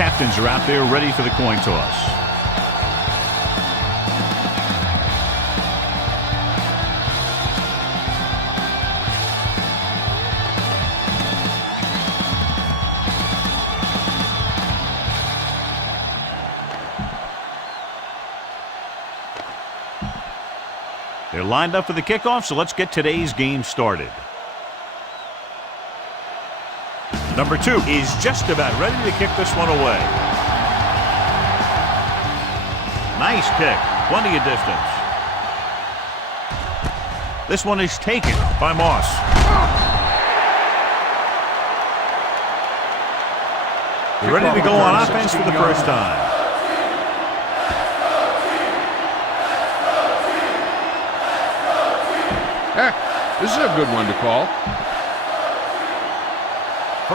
captains are out there ready for the coin toss. They're lined up for the kickoff, so let's get today's game started. Number 2 is just about ready to kick this one away. Nice kick. Plenty of distance. This one is taken by Moss. They're ready to go on offense for the first time. Heck, this is a good one to call.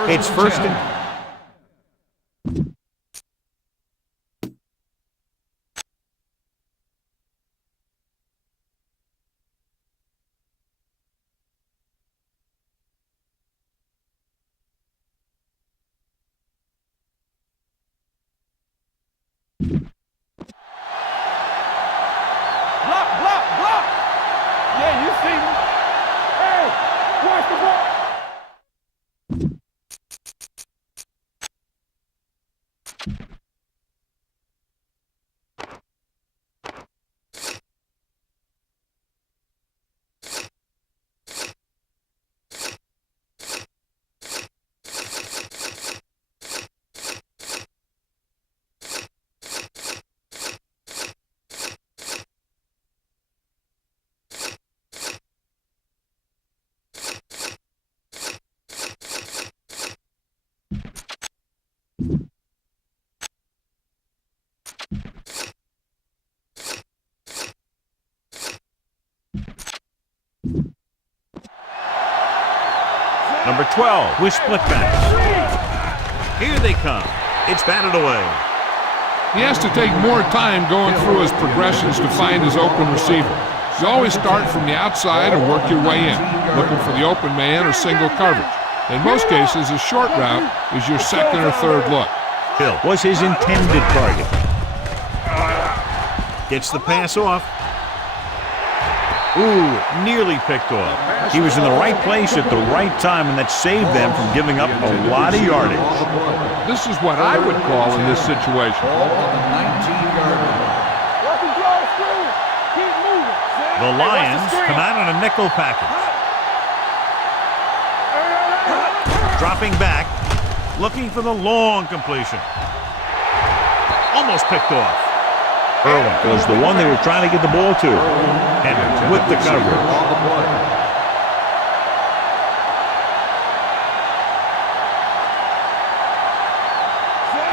It's first and... Block! Yeah, you see me. Hey, watch the ball. Number 12 with split backs. Here they come. It's batted away. He has to take more time going through his progressions to find his open receiver. You always start from the outside and work your way in, looking for the open man or single coverage. In most cases, a short route is your second or third look. Hill was his intended target. Gets the pass off. Ooh, nearly picked off. He was in the right place at the right time, and that saved them from giving up a lot of yardage. This is what I would call in this situation. The Lions come out on a nickel package. Dropping back, looking for the long completion. Almost picked off. Irwin was the one they were trying to get the ball to. And with the coverage.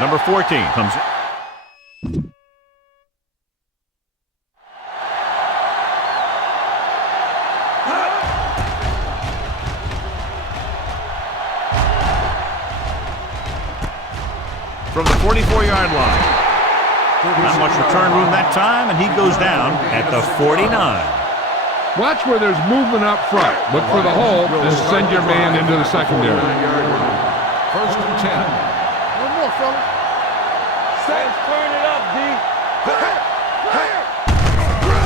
Number 14 comes in. From the 44-yard line. Not much return room that time, and he goes down at the 49. Watch where there's movement up front. Look for the hole and send your man into the secondary. First and 10. One more, fella. Let's turn it up, D.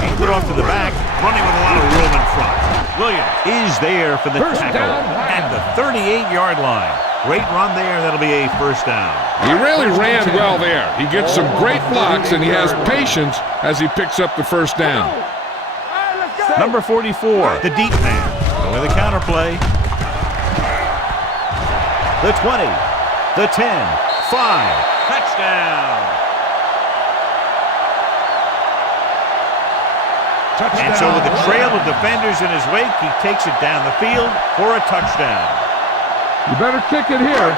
Aimed it off to the back, running with a lot of room in front. Williams is there for the tackle at the 38-yard line. Great run there. That'll be a first down. He really ran well there. He gets some great blocks, and he has patience as he picks up the first down. Number 44, the deep man. Going the counter play. The 20, the 10, 5. Touchdown. And so with a trail of defenders in his wake, he takes it down the field for a touchdown. You better kick it here.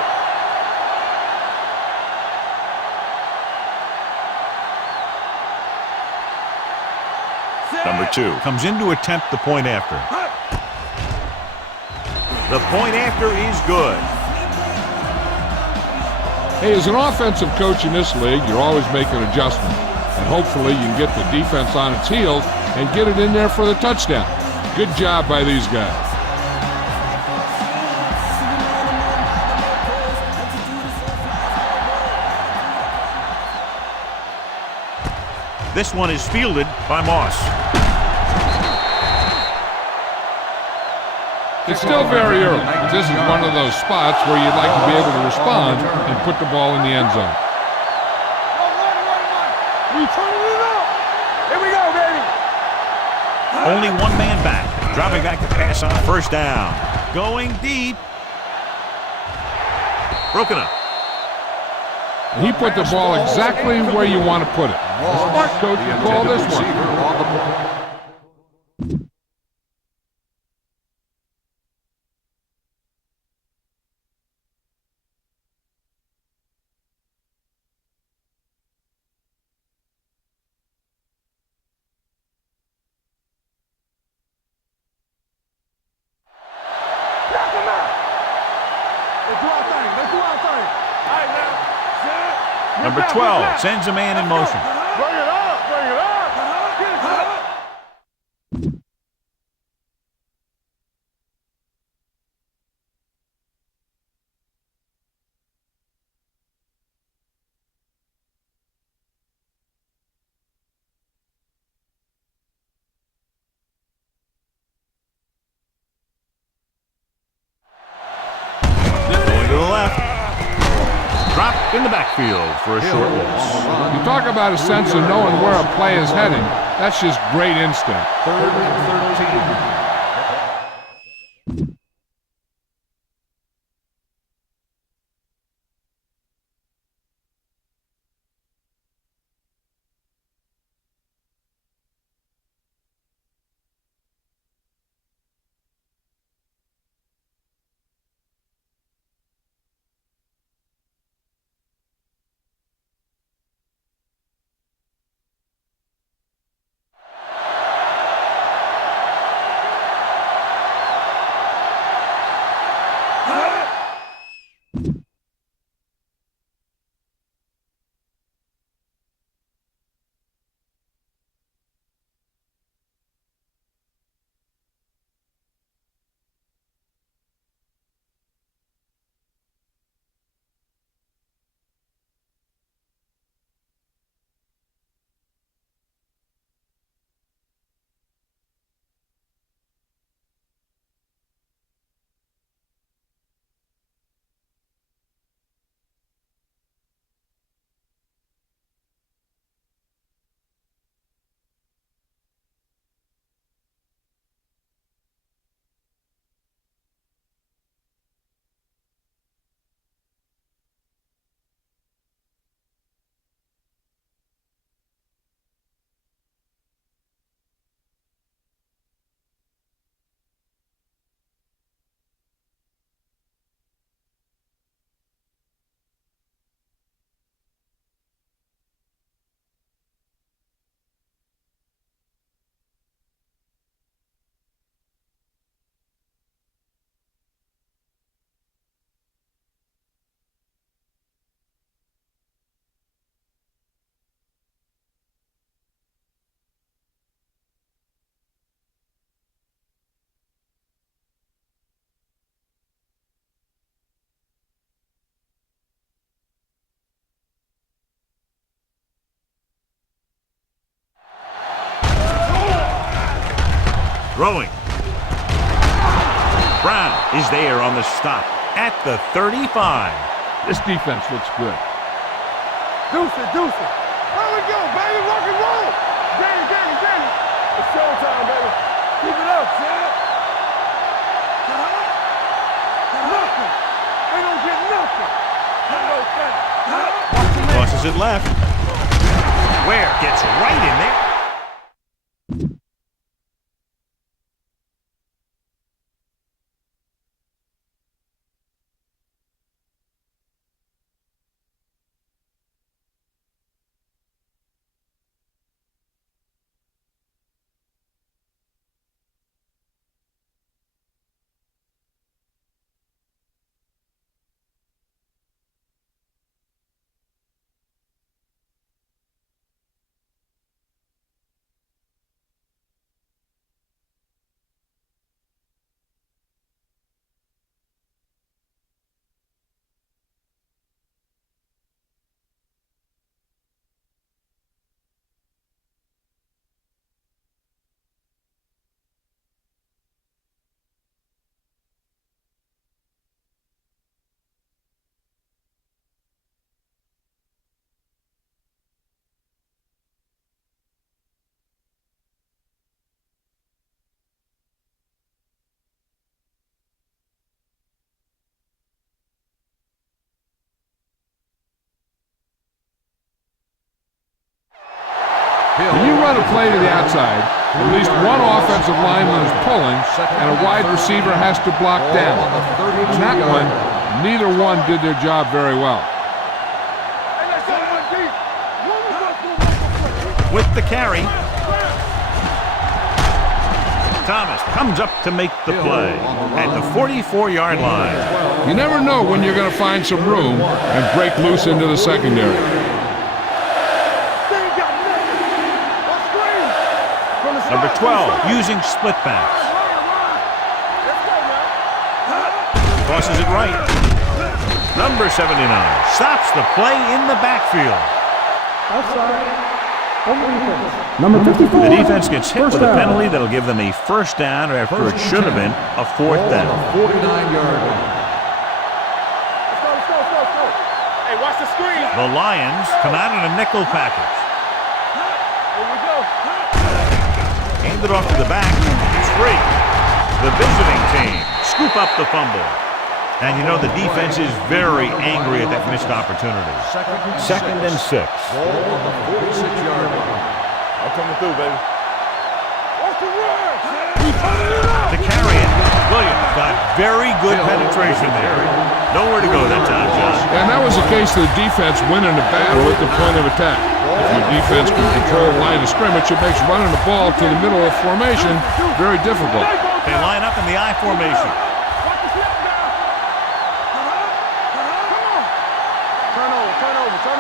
Number 2 comes in to attempt the point after. The point after is good. Hey, as an offensive coach in this league, you're always making adjustments. And hopefully you can get the defense on its heels and get it in there for the touchdown. Good job by these guys. This one is fielded by Moss. It's still very early. This is one of those spots where you'd like to be able to respond and put the ball in the end zone. We turning it up. Here we go, baby. Only one man back. Dropping back to pass on first down. Going deep. Broken up. He put the ball exactly where you want to put it. Smart coach can call this one. Number 12 sends a man in motion. Bring it up, bring it up. Get it up. Going to the left. Drop in the backfield for a short loss. You talk about a sense of knowing where a play is heading. That's just great instinct. 3rd and 13. Throwing. Brown is there on the stop at the 35. This defense looks good. Deuce it, deuce it. There we go, baby. Rock and roll. Danny, Danny, Danny. It's showtime, baby. Keep it up, Chad. Nothing. They don't get nothing. Tosses it left. Ware gets right in there. When you run a play to the outside, at least one offensive lineman is pulling, and a wide receiver has to block down. In that one, neither one did their job very well. With the carry, Thomas comes up to make the play at the 44-yard line. You never know when you're going to find some room and break loose into the secondary. Number 12, using split backs. Crosses it right. Number 79 stops the play in the backfield. Number 54. The defense gets hit with a penalty that'll give them a first down after it should have been a fourth down. 49-yard line. Let's go. Hey, watch the screen. The Lions come out in a nickel package. Here we go. Hand it off to the back. It's free. The visiting team scoop up the fumble. And you know the defense is very angry at that missed opportunity. Second and 6. Ball on the 46-yard line. I'm coming through, baby. Watch the run. To carry it, Williams got very good penetration there. Nowhere to go that time, John. And that was the case of the defense winning the battle at the point of attack. If your defense can control the line of scrimmage, it makes running the ball to the middle of formation very difficult. They line up in the I formation. Watch the snap down. Come on. Turn over. Turn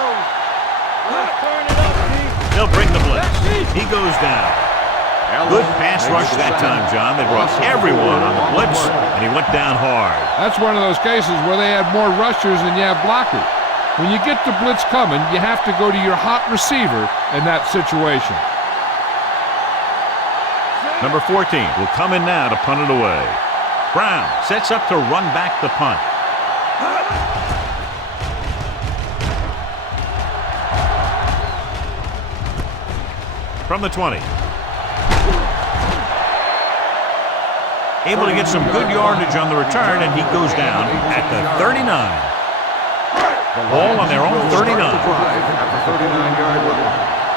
it up, D. They'll bring the blitz. He goes down. Good pass rush that time, John. They brought everyone on the blitz, and he went down hard. That's one of those cases where they had more rushers than you have blockers. When you get the blitz coming, you have to go to your hot receiver in that situation. Number 14 will come in now to punt it away. Brown sets up to run back the punt. From the 20. Able to get some good yardage on the return, and he goes down at the 39. Ball on their own 39. At the 39-yard line.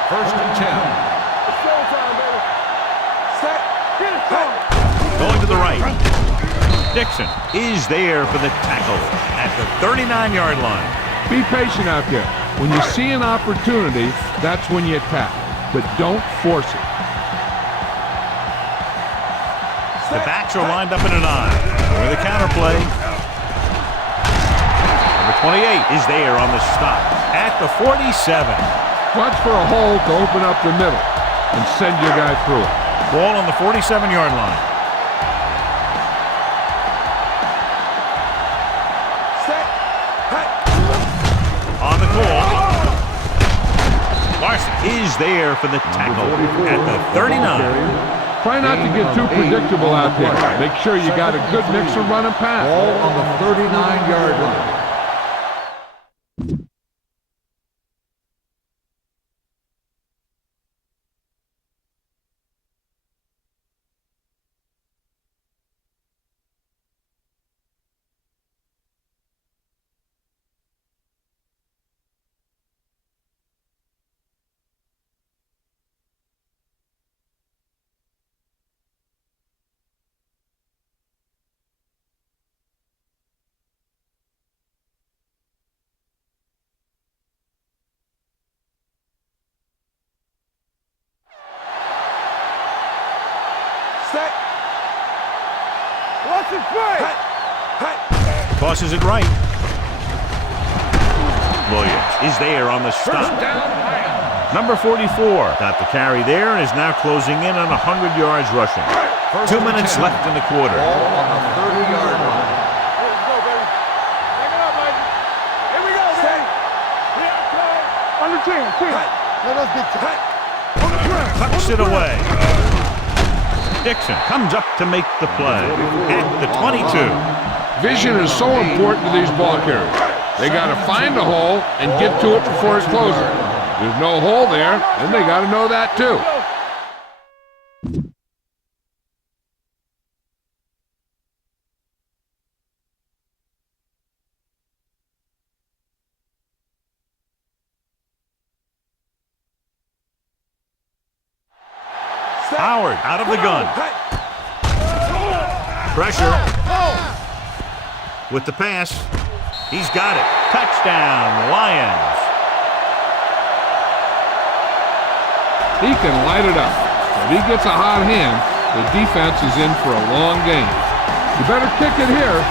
First and 10. It's showtime, baby. Set. Get it going. Going to the right. Dixon is there for the tackle at the 39-yard line. Be patient out there. When you see an opportunity, that's when you attack. But don't force it. The backs are lined up in an I. With a counterplay. Number 28 is there on the stop at the 47. Watch for a hole to open up the middle and send your guy through it. Ball on the 47-yard line. Set. On the call. Larson is there for the tackle at the 39. Try not to get too predictable out there. Make sure you got a good mix of run and pass. Ball on the 39-yard line. Set. Watch it play. Tosses it right. Williams is there on the stop. Number 44 got the carry there and is now closing in on 100 yards rushing. 2 minutes left in the quarter. Ball on the 30-yard line. Let's go, baby. Take it up, baby. Here we go, baby. Here I come. Under 10. Let us get tight. On the ground. Tucks it away. Dixon comes up to make the play at the 22. Vision is so important to these ball carriers. They got to find a hole and get to it before it closes. There's no hole there, and they got to know that too. Howard out of the gun. Pressure. With the pass. He's got it. Touchdown, Lions. He can light it up. If he gets a hot hand, the defense is in for a long game. You better kick it here.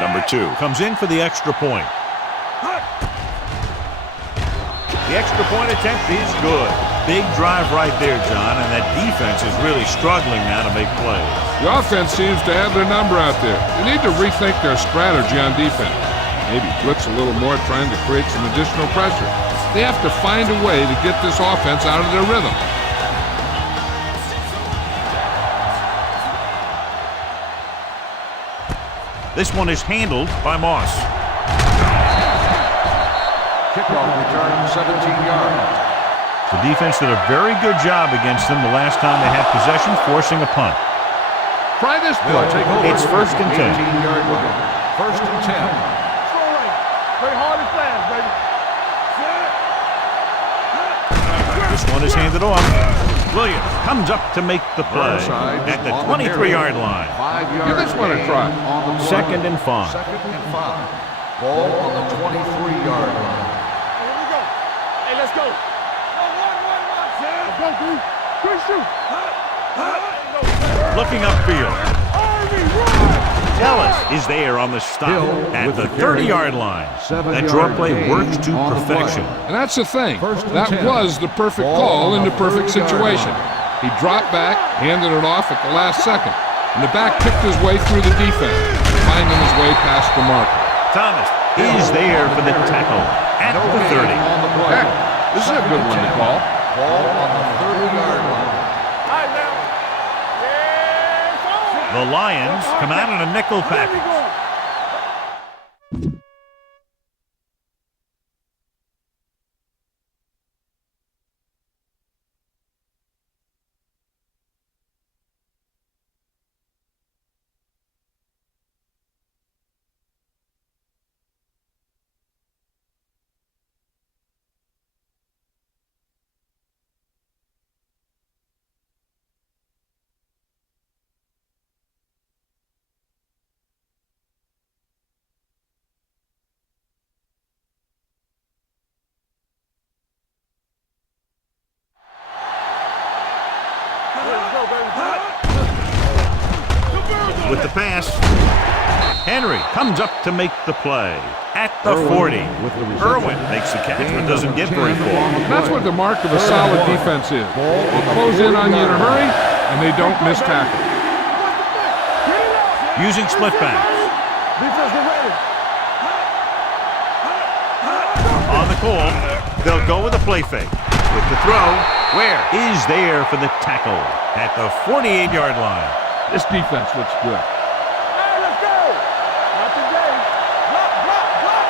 Number 2 comes in for the extra point. The extra point attempt is good. Big drive right there, John, and that defense is really struggling now to make plays. The offense seems to have their number out there. They need to rethink their strategy on defense. Maybe blitz a little more, trying to create some additional pressure. They have to find a way to get this offense out of their rhythm. This one is handled by Moss. Kickoff return, 17 yards. The defense did a very good job against them the last time they had possession, forcing a punt. Try this play. It's 1st and 10. 18-yard line. 1st and 10. Play hard and fast, baby. This one is handed off. Williams comes up to make the play at the 23-yard line. 5 yards. Give this one a try. On the 2nd and 5. 2nd and 5. Ball on the 23-yard line. Here we go. Hey, let's go. Let's go, dude. Good shoot. Looking upfield. Dillon is there on the stop at the 30-yard line. That draw play works to perfection. And that's the thing. That was the perfect call in the perfect situation. He dropped back, handed it off at the last second, and the back picked his way through the defense, finding his way past the marker. Thomas is there for the tackle at the 30. Heck, this is a good one to call. Ball on the 30-yard line. The Lions come out in a nickel package. With the pass, Henry comes up to make the play at the 40. Irwin makes the catch but doesn't get very far. That's what the mark of a solid defense is. They close in on you in a hurry, and they don't miss tackle. Using split backs. On the call, they'll go with a play fake. With the throw, Ware is there for the tackle at the 48-yard line. This defense looks good. Hey, let's go. Not today. Block, block, block.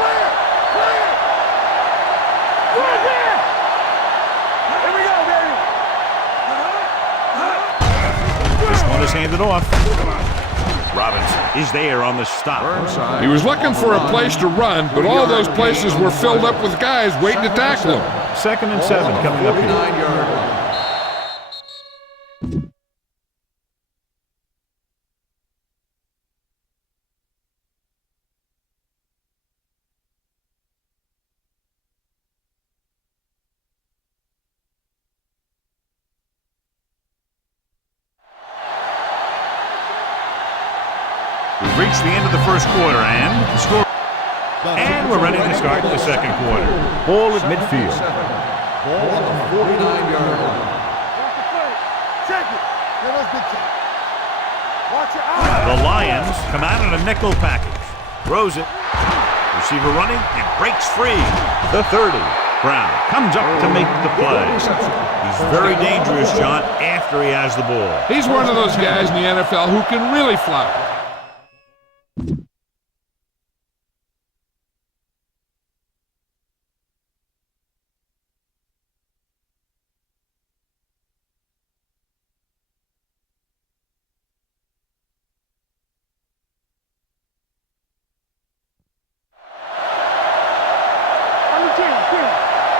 Clear, clear. Right there. Here we go, baby. This one is handed off. Robbins is there on the stop. He was looking for a place to run, but all those places were filled up with guys waiting to tackle him. 2nd and 7 coming up here. 49-yard line. We've reached the end of the first quarter and the score. And we're ready to start the second quarter. Ball at midfield. Ball on the 49-yard line. Check it. Yeah, that's good check. Watch your eyes. The Lions come out in a nickel package. Throws it. Receiver running and breaks free. The 30. Brown comes up to make the play. He's very dangerous, John, after he has the ball. He's one of those guys in the NFL who can really fly.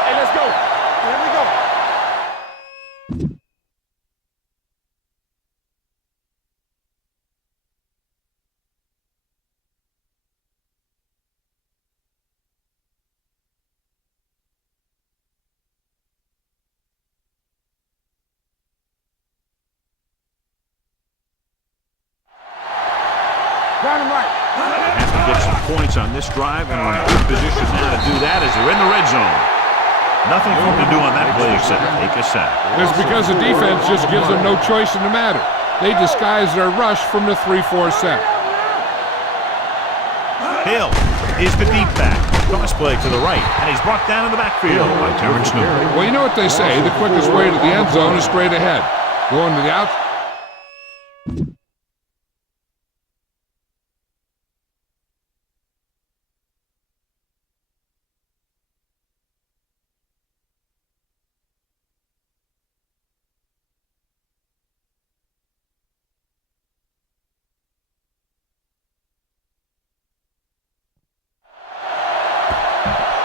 Hey, let's go. Here we go. Round him right. Have to get some points on this drive, and we're in good position now to do that as they're in the red zone. Nothing for them to do on that play except take a sack. It's because the defense just gives them no choice in the matter. They disguise their rush from the 3-4 set. Hill is the deep back. Cross play to the right, and he's brought down in the backfield by Terrence Newman. Well, you know what they say, the quickest way to the end zone is straight ahead. Going to the outside.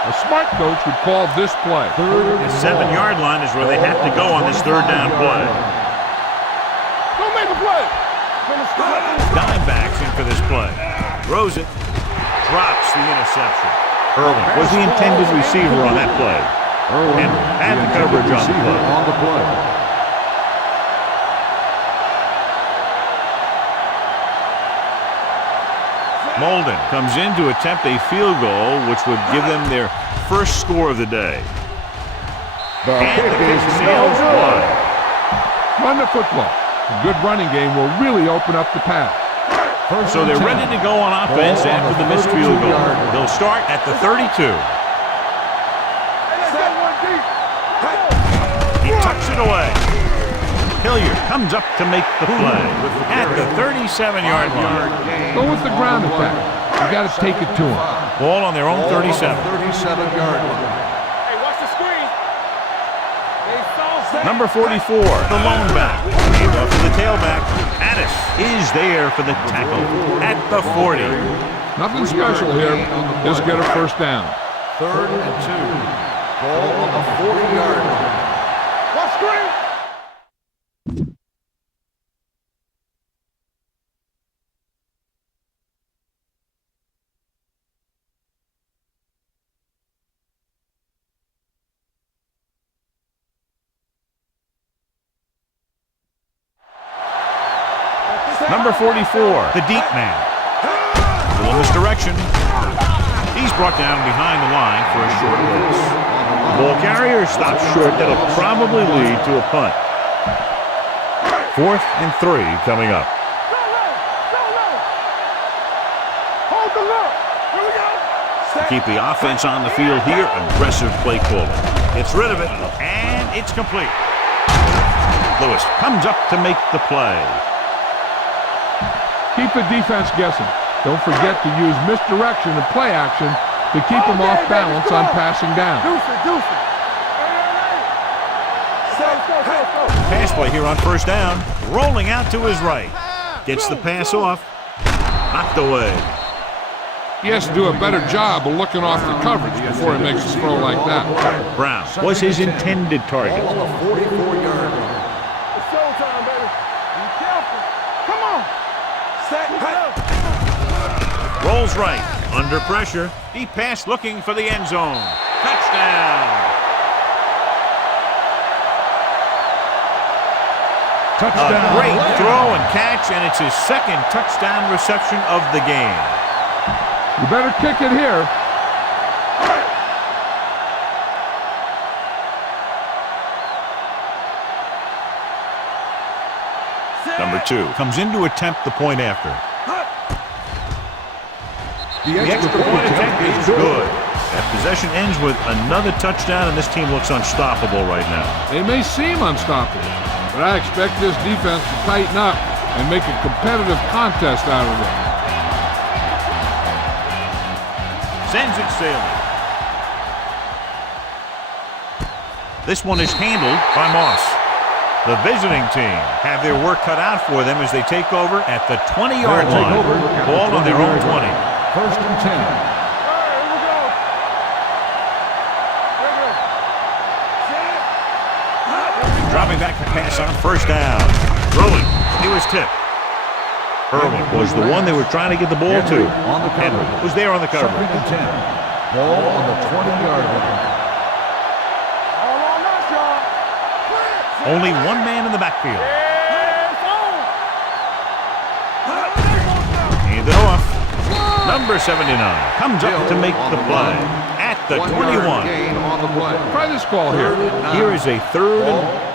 A smart coach would call this play. The 7-yard line is where they have to go on this third down play. Don't make a play. Dimebacks in for this play. Throws it. Drops the interception. Irwin was the intended receiver on that play. And had the coverage on the play. Molden comes in to attempt a field goal, which would give them their first score of the day. And the kick sails wide. Run the football. A good running game will really open up the path. So they're ready to go on offense after the missed field goal. They'll start at the 32. He tucks it away. Hilliard comes up to make the play at the 37-yard line. Go with the ground attack. You got to take it to him. Ball on their own 37. 37-yard line. Hey, watch the screen. Number 44, the lone back. Gave up to the tailback. Addis is there for the tackle at the 40. Nothing special here. Just get a first down. 3rd and 2. Ball on the 40-yard line. Watch screen. Number 44, the deep man. A little misdirection. He's brought down behind the line for a short loss. Ball carrier stops short. That'll probably lead to a punt. 4th and 3 coming up. Hold the look. Here we go. To keep the offense on the field here, aggressive play calling. Gets rid of it, and it's complete. Lewis comes up to make the play. Keep the defense guessing. Don't forget to use misdirection and play action to keep them off balance on passing down. Deuce it. Pass play here on first down. Rolling out to his right. Gets the pass off. Knocked away. He has to do a better job of looking off the coverage before he makes a throw like that. Brown was his intended target. Ball on the 44-yard line. It's showtime, baby. Be careful. Come on. Set. Rolls right. Under pressure. Deep pass looking for the end zone. Touchdown. A great throw and catch, and it's his second touchdown reception of the game. You better kick it here. Number 2. Comes in to attempt the point after. The extra point attempt is good. That possession ends with another touchdown, and this team looks unstoppable right now. They may seem unstoppable, but I expect this defense to tighten up and make a competitive contest out of it. Sends it sailing. This one is handled by Moss. The visiting team have their work cut out for them as they take over at the 20-yard line. Ball on their own 20. First and 10. Dropping back to pass on first down. Throwing. He was tipped. Irwin was the one they were trying to get the ball to. Henry was there on the cover. Second and 10. Ball on the 20-yard line. Only one man in the backfield. Hand it off. Number 79 comes up to make the play at the 21. Gain on the play. Try this call here. Here is a third and...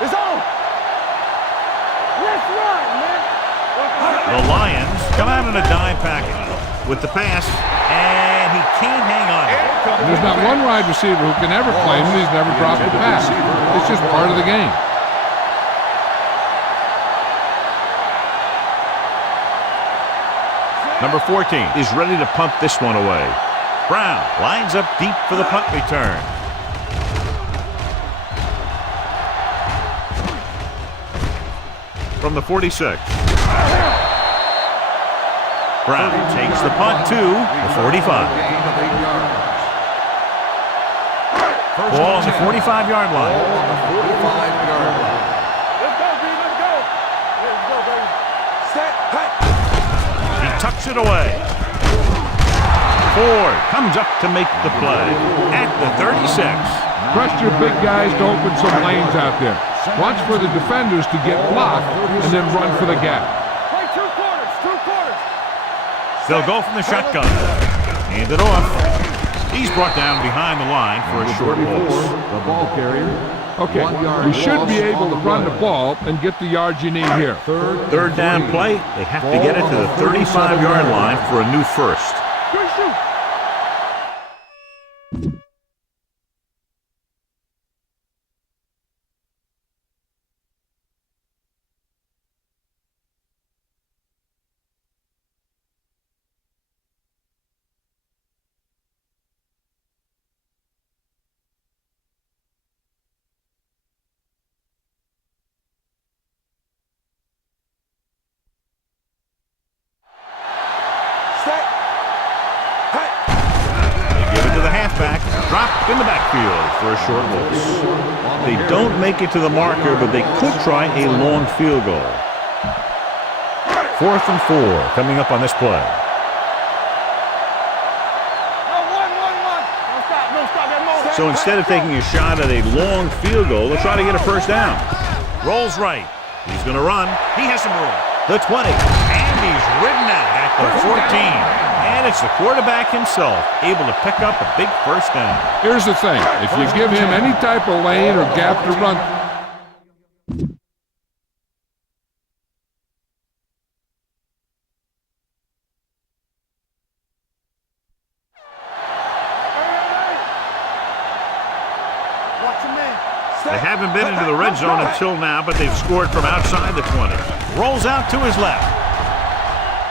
It's on. Let's run, man. The Lions come out in a dime package with the pass, and he can't hang on it. There's not one wide receiver who can ever claim that he's never dropped a pass. It's just part of the game. Number 14 is ready to punt this one away. Brown lines up deep for the punt return. From the 46. Brown takes the punt to the 45. Gain of 8 yards. Ball on the 45-yard line. Ball on the 45-yard line. Let's go, B. Let's go. Let's go, baby. Set. Hey. He tucks it away. Ford comes up to make the play at the 36. Trust your big guys to open some lanes out there. Watch for the defenders to get blocked and then run for the gap. Play 2 quarters. 2 quarters. They'll go from the shotgun. Hand it off. He's brought down behind the line for a short loss. The ball carrier. Okay, we should be able to run the ball and get the yards you need here. Third down play. They have to get it to the 35-yard line for a new first. Good shoot. Dropped in the backfield for a short loss. They don't make it to the marker, but they could try a long field goal. 4th and 4 coming up on this play. So instead of taking a shot at a long field goal, they'll try to get a first down. Rolls right. He's going to run. He has some room. The 20. And he's ridden out at the 14. And it's the quarterback himself able to pick up a big first down. Here's the thing. If you give him any type of lane or gap to run, they haven't been into the red zone until now, but they've scored from outside the 20. Rolls out to his left.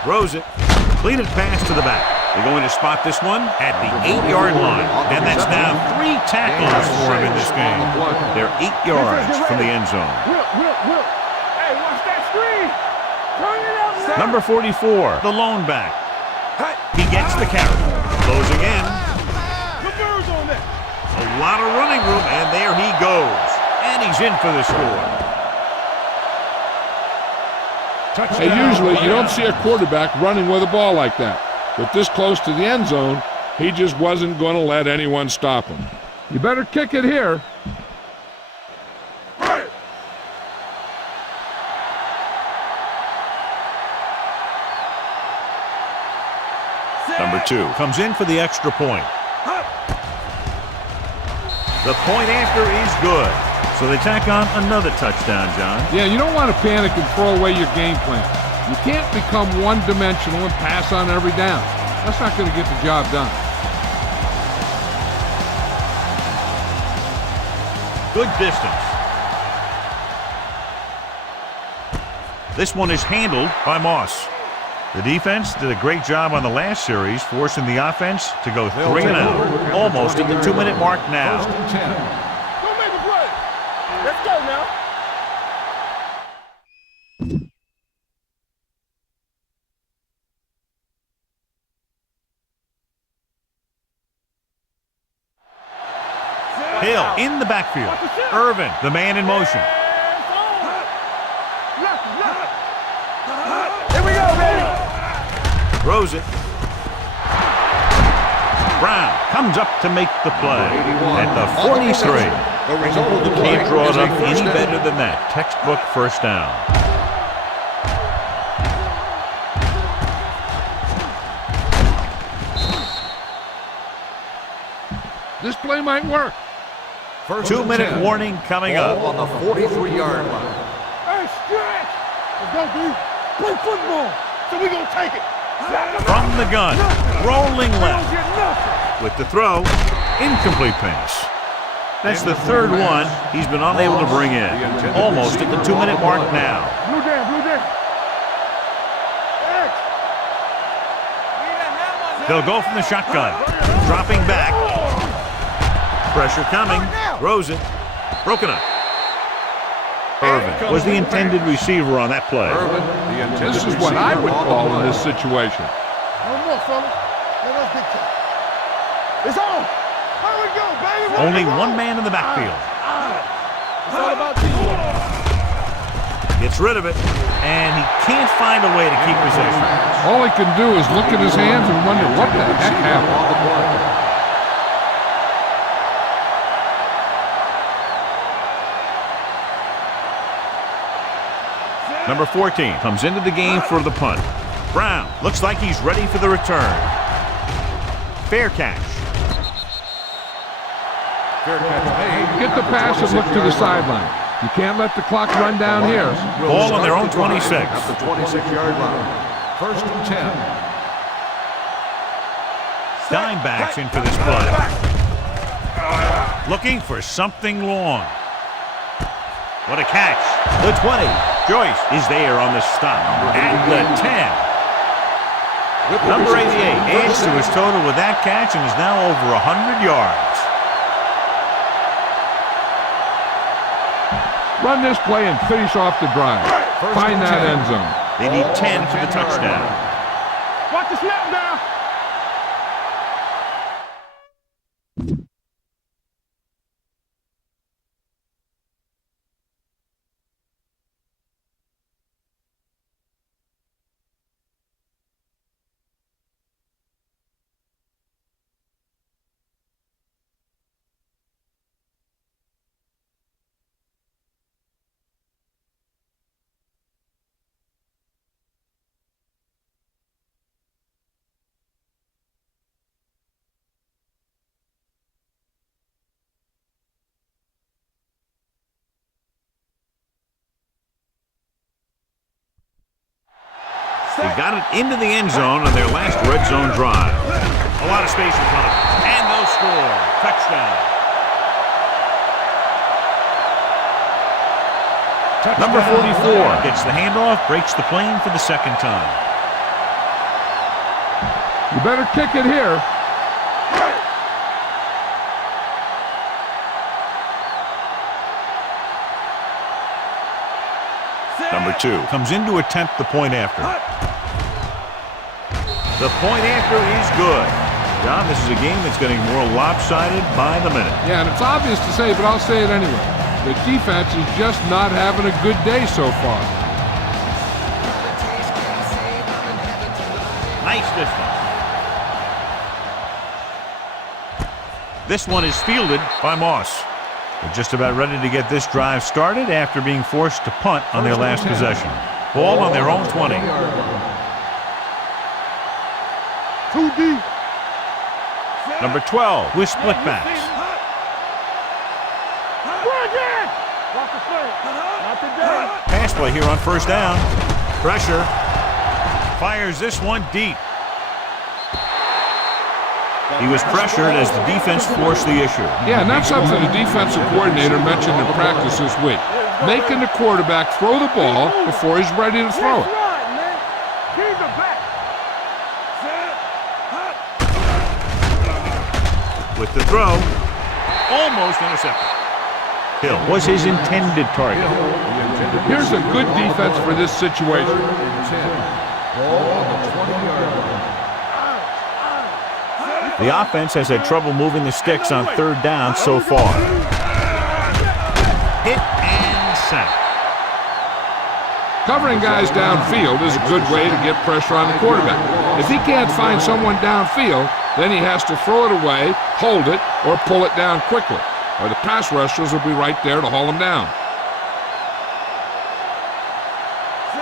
Throws it. Completed pass to the back. They're going to spot this one at the 8-yard line. And that's now 3 tackles for him in this game. They're 8 yards from the end zone. Hey, watch that screen. Turn it up, man. Number 44, the lone back. He gets the carry. Closing in. Good birds on that. A lot of running room, and there he goes. And he's in for the score. hey, usually you don't see a quarterback running with a ball like that. But this close to the end zone, he just wasn't going to let anyone stop him. You better kick it here. Number 2 comes in for the extra point. The point after is good. So they tack on another touchdown, John. Yeah, you don't want to panic and throw away your game plan. You can't become one-dimensional and pass on every down. That's not going to get the job done. Good distance. This one is handled by Moss. The defense did a great job on the last series, forcing the offense to go 3 and out. Almost at the 2-minute mark now. Go make a play. Let's go now. Hill in the backfield. Irvin, the man in motion. Here we go, baby. Throws it. Brown comes up to make the play at the 43. The result of the play Can't draw it is a up first any down. better than that. Textbook first down. This play might work. First and 2-minute 10. warning coming up. Ball on the 43-yard line. Hey, stretch. Let's go, dude. Play football. So we gonna take it. From the gun, rolling We don't left. get nothing. With the throw, incomplete pass. That's the third one he's been unable to bring in. Almost at the 2-minute mark now. Blue down, blue down. X. They'll go from the shotgun. Dropping back. Pressure coming. Throws it. Broken up. Irvin was the intended receiver on that play. Irvin, the intended This is what I would receiver on the call in play. this situation. One more, fella. Let us dictate. It's on. Here we go, baby. Rock Only and roll. one man in the backfield. It's all about teamwork. Gets rid of it, and he can't find a way to keep possession. All he can do is look at his hands and wonder what the heck happened. On the play. Number 14 comes into the game for the punt. Brown looks like he's ready for the return. Fair catch. Fair catch made. Get the pass and look to the sideline. You can't let the clock run down here. Ball on their own 26. At the 26-yard line. First and 10. Dime backs in for this play. Looking for something long. What a catch. The 20. Joyce is there on the stop. At the 10. Number 88 adds to his total with that catch and is now over 100 yards. Run this play and finish off the drive. Find that end zone. They need 10 for the touchdown. Watch the snap now. They got it into the end zone on their last red zone drive. A lot of space in front of them. And they'll score. Touchdown. Number 44 gets the handoff, breaks the plane for the second time. You better kick it here. Number 2 comes in to attempt the point after. The point after is good. John, this is a game that's getting more lopsided by the minute. Yeah, and it's obvious to say, but I'll say it anyway. The defense is just not having a good day so far. Nice distance. This one is fielded by Moss. They're just about ready to get this drive started after being forced to punt on their last possession. Ball on their own 20. Too deep. Number 12 with split backs. Watch the play. Not today. Pass play here on first down. Pressure. Fires this one deep. He was pressured as the defense forced the issue. Yeah, and that's something the defensive coordinator mentioned in practice this week. Making the quarterback throw the ball before he's ready to throw it. Keep it back. With the throw, almost intercepted. Hill was his intended target. Here's a good defense for this situation. The offense has had trouble moving the sticks on third down so far. Hit and sack. Covering guys downfield is a good way to get pressure on the quarterback. If he can't find someone downfield, then he has to throw it away, hold it, or pull it down quickly, or the pass rushers will be right there to haul him down.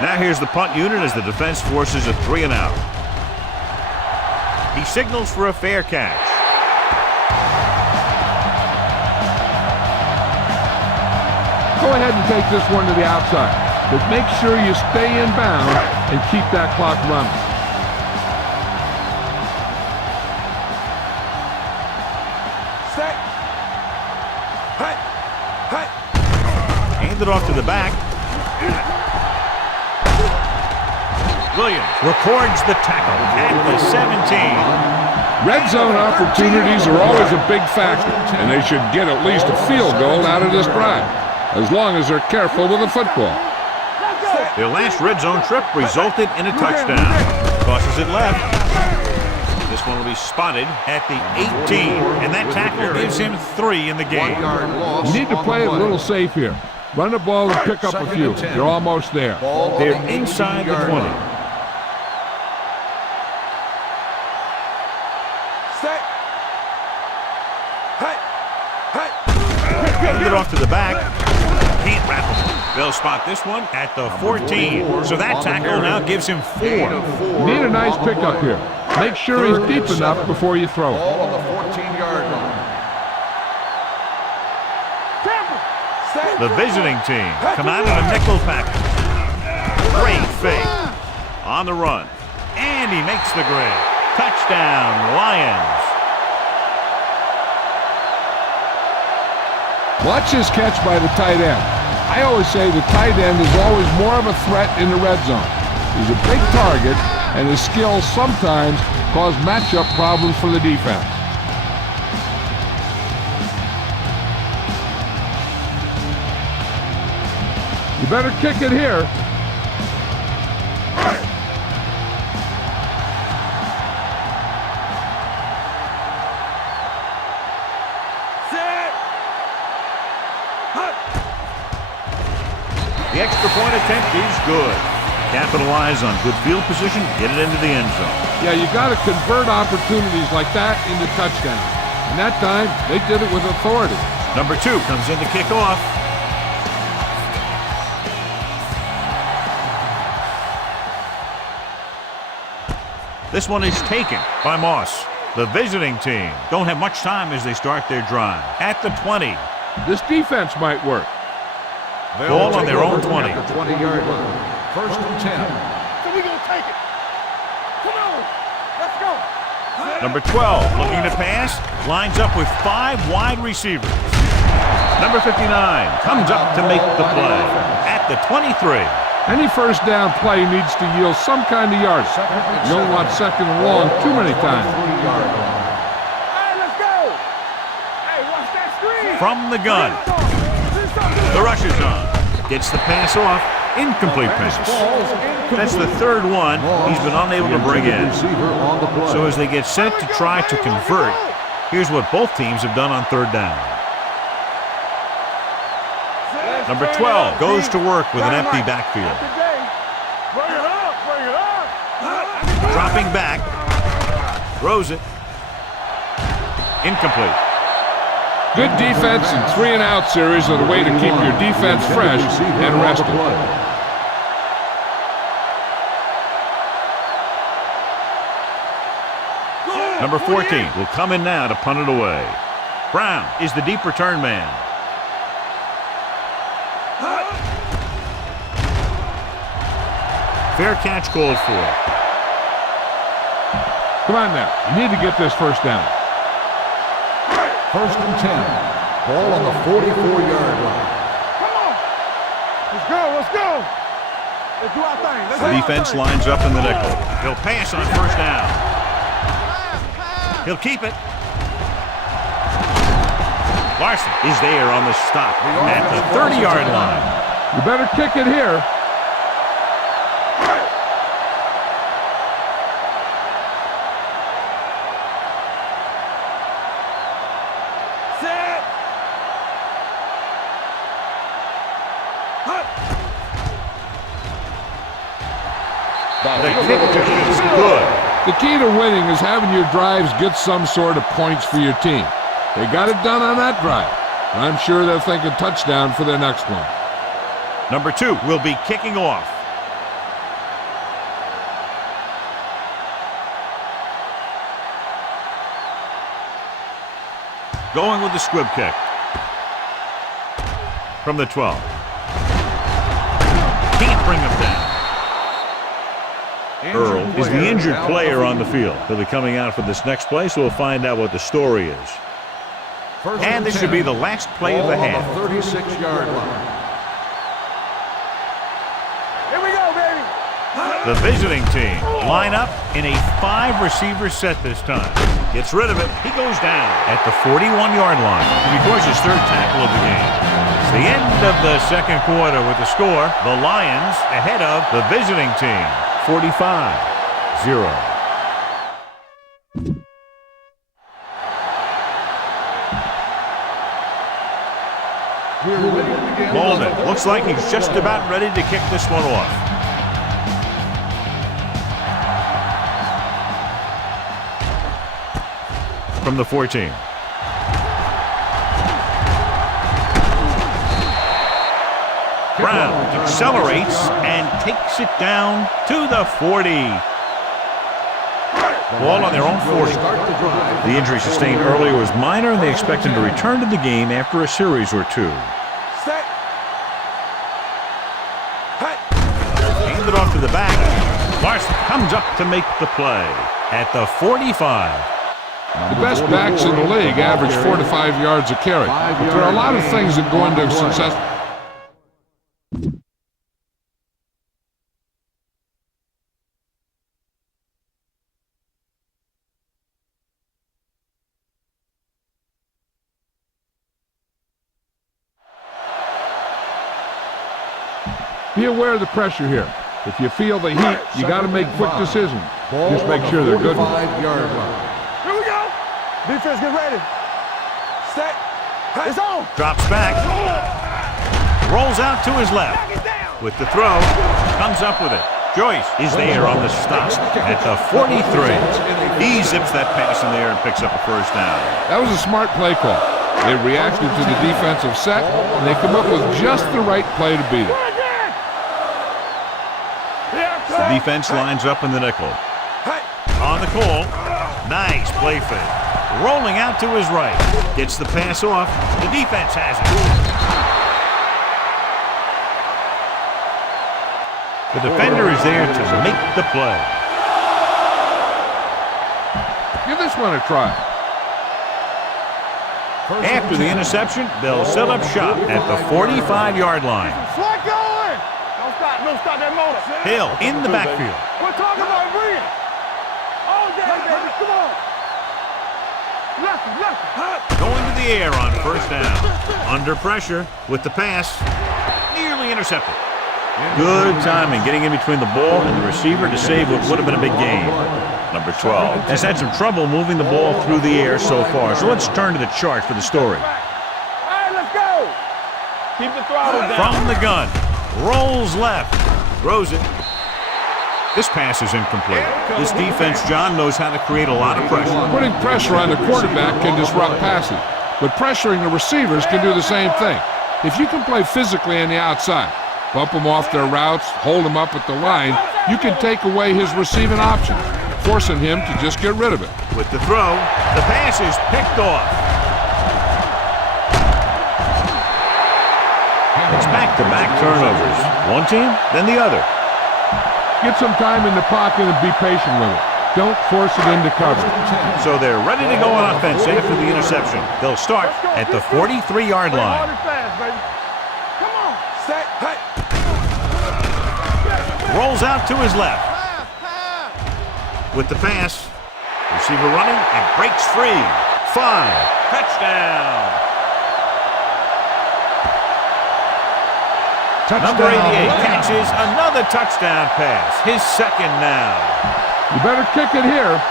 Now here's the punt unit as the defense forces a 3 and out. He signals for a fair catch. Go ahead and take this one to the outside, but make sure you stay in bounds and keep that clock running. Set. Hut. Hut. Hand it off to the back. Williams records the tackle at the 17. Red zone opportunities are always a big factor, and they should get at least a field goal out of this drive, as long as they're careful with the football. Their last red zone trip resulted in a touchdown. Tosses it left. This one will be spotted at the 18, and that tackle gives him 3 in the game. You need to play it a little safe here. Run the ball and pick up a few. You're almost there. They're inside the 20. Set. Hut. Hut. Hand it off to the back. Can't wrap him. They'll spot this one at the 14. So that tackle now gives him 4. You need a nice pickup here. Make sure he's deep enough before you throw it. Ball on the 14-yard line. The visiting team come out in a nickel package. Great fake. On the run. And he makes the grab. Touchdown, Lions. Watch his catch by the tight end. I always say the tight end is always more of a threat in the red zone. He's a big target, and his skills sometimes cause matchup problems for the defense. You better kick it here. The extra point attempt is good. Capitalize on good field position, get it into the end zone. Yeah, you got to convert opportunities like that into touchdowns. And that time, they did it with authority. Number 2 comes in to kick off. This one is taken by Moss. The visiting team don't have much time as they start their drive. At the 20. This defense might work. Ball on their own 20. At the 20-yard line. First and 10. So we gonna take it. Come on. Let's go. Number 12 looking to pass. Lines up with 5 wide receivers. Number 59 comes up to make the play. At the 23. Any first down play needs to yield some kind of yardage. You don't want second and long too many times. Hey, let's go. Hey, watch that screen. From the gun. The rush is on. Gets the pass off. Incomplete pass. That's the 3rd one he's been unable to bring in. So as they get set to try to convert, here's what both teams have done on 3rd down. Number 12 goes to work with an empty backfield. Bring it up, bring it up. Dropping back. Throws it. Incomplete. Good defense and 3-and-out series are the way to keep your defense fresh and rested. Number 14 will come in now to punt it away. Brown is the deep return man. Fair catch called for. Come on now. You need to get this first down. First and 10. Ball on the 44-yard line. Come on. Let's go. Let's go. Let's do our thing. Let's do The our defense thing. lines up in the nickel. He'll pass on first down. He'll keep it. Larson is there on the stop at the 30-yard line. You better kick it here. Set. The kick is good. The key to winning is having your drives get some sort of points for your team. They got it done on that drive. I'm sure they're thinking touchdown for their next one. Number 2 will be kicking off. Going with the squib kick. From the 12. Can't bring him down. Earl is the injured player on the field. He'll be coming out for this next play, so we'll find out what the story is. And this should be the last play of the half. 36-yard line. Here we go, baby. The visiting team line up in a 5-receiver set this time. Gets rid of it. He goes down at the 41-yard line. He records his 3rd tackle of the game. It's the end of the second quarter with the score. The Lions ahead of the visiting team, 45-0. Molden looks like he's just about ready to kick this one off. From the 14. Brown accelerates and takes it down to the 40. Ball on their own 40. The injury sustained earlier was minor, and they expect him to return to the game after a series or 2. Set. Hand it off to the back. Larson comes up to make the play at the 45. The best backs in the league average 4 to 5 yards a carry. But there are a lot of things that go into success. Be aware of the pressure here. If you feel the heat, you got to make quick decisions. Just make sure they're good. 45-yard line. Here we go. Defense, get ready. Set. It's on. Drops back. Rolls out to his left. With the throw, comes up with it. Joyce is there on the stop at the 43. He zips that pass in there and picks up a first down. That was a smart play call. They reacted to the defensive set, and they come up with just the right play to beat it. The defense lines up in the nickel. On the call. Nice play fake. Rolling out to his right. Gets the pass off. The defense has it. The defender is there to make the play. Give this one a try. After the interception, they'll set up shop at the 45-yard line. Slide going. Don't stop that motor. Hill in the backfield. We're talking about bring it. All day, baby. Come on. Left. Going to the air on first down. Under pressure with the pass. Nearly intercepted. Good timing getting in between the ball and the receiver to save what would have been a big game. Number 12 has had some trouble moving the ball through the air so far, so let's turn to the chart for the story. All right, let's go. Keep the throttle down. From the gun, rolls left, throws it. This pass is incomplete. This defense, John, knows how to create a lot of pressure. Putting pressure on the quarterback can disrupt passing, but pressuring the receivers can do the same thing. If you can play physically on the outside, bump them off their routes, hold them up at the line, you can take away his receiving options. forcing him to just get rid of it. With the throw, the pass is picked off. It's back-to-back turnovers. One team, then the other. Get some time in the pocket and be patient with it. Don't force it into cover. So they're ready to go on offense after the interception. They'll start at the 43-yard line. Come on. Set. Hey. Rolls out to his left. With the pass, receiver running and breaks free. 5. Touchdown. Number 88 catches another touchdown pass. His second now. You better kick it here.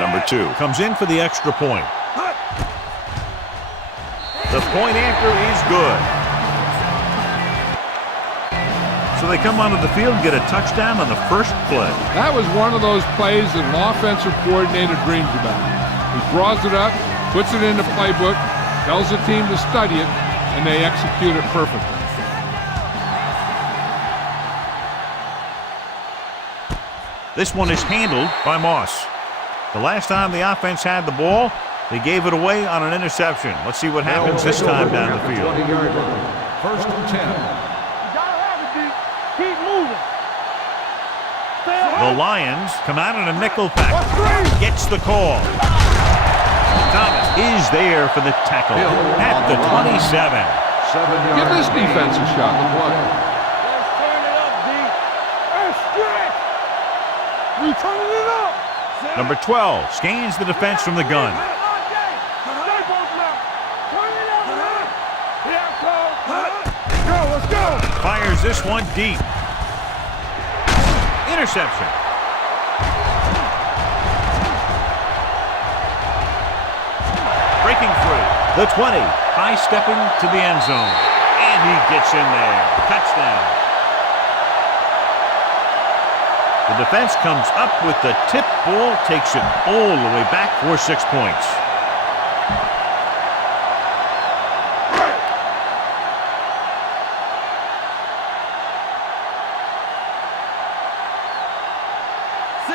Number 2 comes in for the extra point. The point after is good. So they come onto the field and get a touchdown on the first play. That was one of those plays that an offensive coordinator dreams about. He draws it up, puts it in the playbook, tells the team to study it, and they execute it perfectly. This one is handled by Moss. The last time the offense had the ball, they gave it away on an interception. Let's see what happens this time down the field. 20-yard line. First and 10. You gotta have it, D. Keep moving. The Lions come out in a nickel pack. Gets the call. Thomas is there for the tackle at the 27. 7 yards. Give this defense a shot. Let's turn it up, D. And stretch. We turning it up. Number 12 scans the defense from the gun. Let's go. Fires this one deep. Interception. Breaking through. The 20. High stepping to the end zone. And he gets in there. Touchdown. The defense comes up with the tip ball, takes it all the way back for 6 points.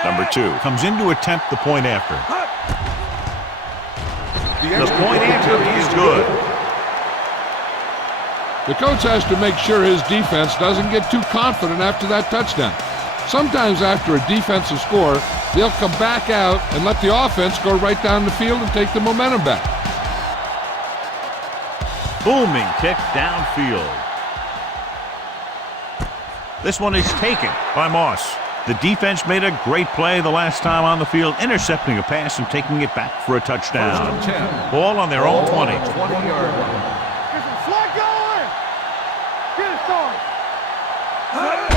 Number 2 comes in to attempt the point after. The point after is good. The coach has to make sure his defense doesn't get too confident after that touchdown. Sometimes after a defensive score, they'll come back out and let the offense go right down the field and take the momentum back. Booming kick downfield. This one is taken by Moss. The defense made a great play the last time on the field, intercepting a pass and taking it back for a touchdown. Ball on their own 20. 20-yard line. Get some slack going. Get it started.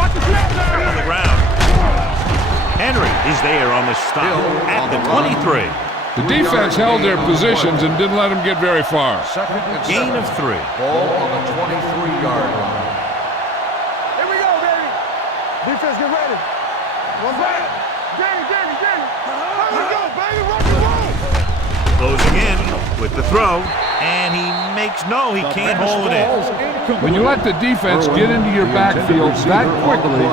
Watch the snap down. On the ground. Henry is there on the stop at the 23. The defense held their positions and didn't let them get very far. Second and Gain 7. of 3. Ball on the 23-yard line. Here we go, baby. Defense, get ready. One back. Danny. Here we go, baby. Rock and roll. Closing in with the throw. And he makes no, he can't hold it in. When you let the defense get into your backfield that quickly,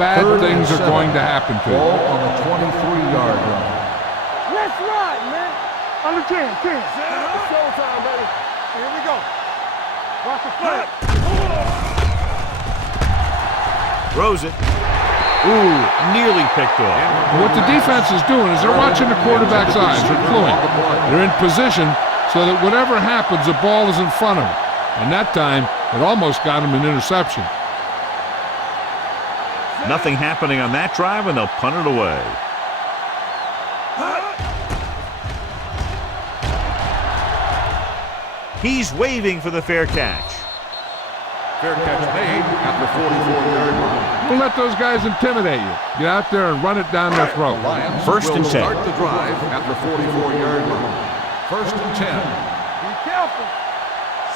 bad things are going to happen to Ball you. on the 23-yard line. Let's ride, man. On the 10. It's showtime, baby. Here we go. Watch the play. Throws it. Ooh, nearly picked off. What the defense is doing is they're watching the quarterback's eyes. They're cluing. They're in position so that whatever happens, the ball is in front of them. And that time, it almost got him an interception. Nothing happening on that drive, and they'll punt it away. He's waving for the fair catch. Fair catch made at the 44-yard line. Don't let those guys intimidate you. Get out there and run it down their throat. Lions First and will 10. start the drive at the 44-yard line. First and 10. Be careful.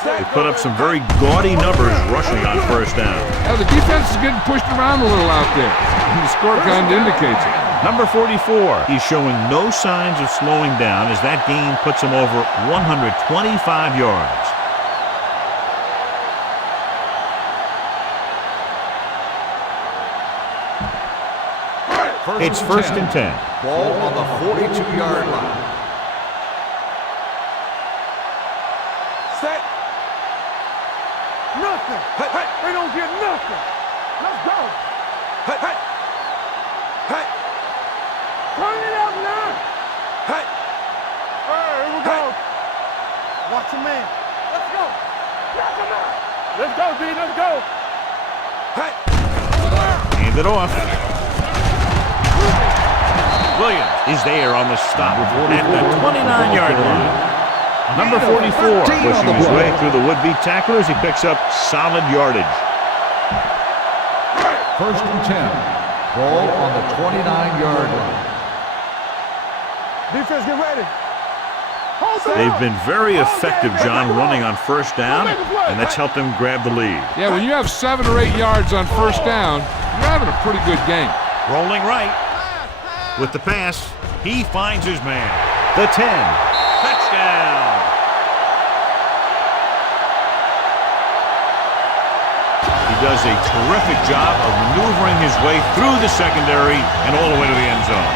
They put up some very gaudy numbers rushing on first down. Now, the defense is getting pushed around a little out there, and the score kind of indicates it. Number 44. He's showing no signs of slowing down as that gain puts him over 125 yards. It's first and 10. Ball on the 42-yard line. Set. Nothing. Hey, hey, They don't get nothing. Let's go. hey, hey, hey, Turn it up now. hey. Here we go. Watch your man. Let's go. Knock him out. Let's go, D. Let's go. Hey. Hand it off. Williams is there on the stop at the 29-yard line. Number 44 pushing his way through the would-be tacklers. He picks up solid yardage. First and 10. Ball on the 29-yard line. Defense, get ready. Hold They've been very effective, John, running on first down, and that's helped them grab the lead. Yeah, when you have 7 or 8 yards on first down, you're having a pretty good game. Rolling right. With the pass, he finds his man. The 10. Touchdown. He does a terrific job of maneuvering his way through the secondary and all the way to the end zone.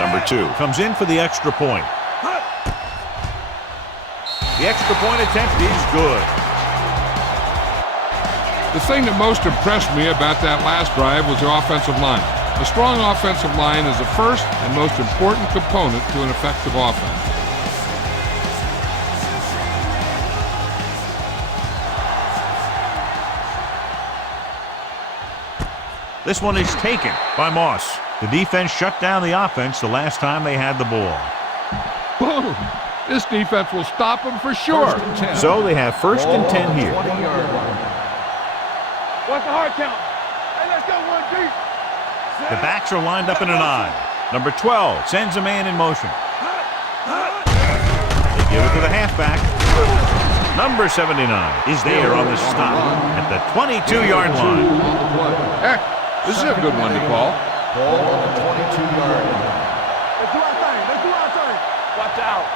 Number 2 comes in for the extra point. The extra point attempt is good. The thing that most impressed me about that last drive was the offensive line. A strong offensive line is the first and most important component to an effective offense. This one is taken by Moss. The defense shut down the offense the last time they had the ball. Boom! This defense will stop them for sure. So they have first and 10 here. What's the hard count? Hey, let's go, 1 deep. The backs are lined up in an I. Number 12 sends a man in motion. They give it to the halfback. Number 79 is there on the stop at the 22-yard line. Heck, this is a good one to call. Ball on the 22-yard line. Let's do our thing. Let's do our thing. Watch out.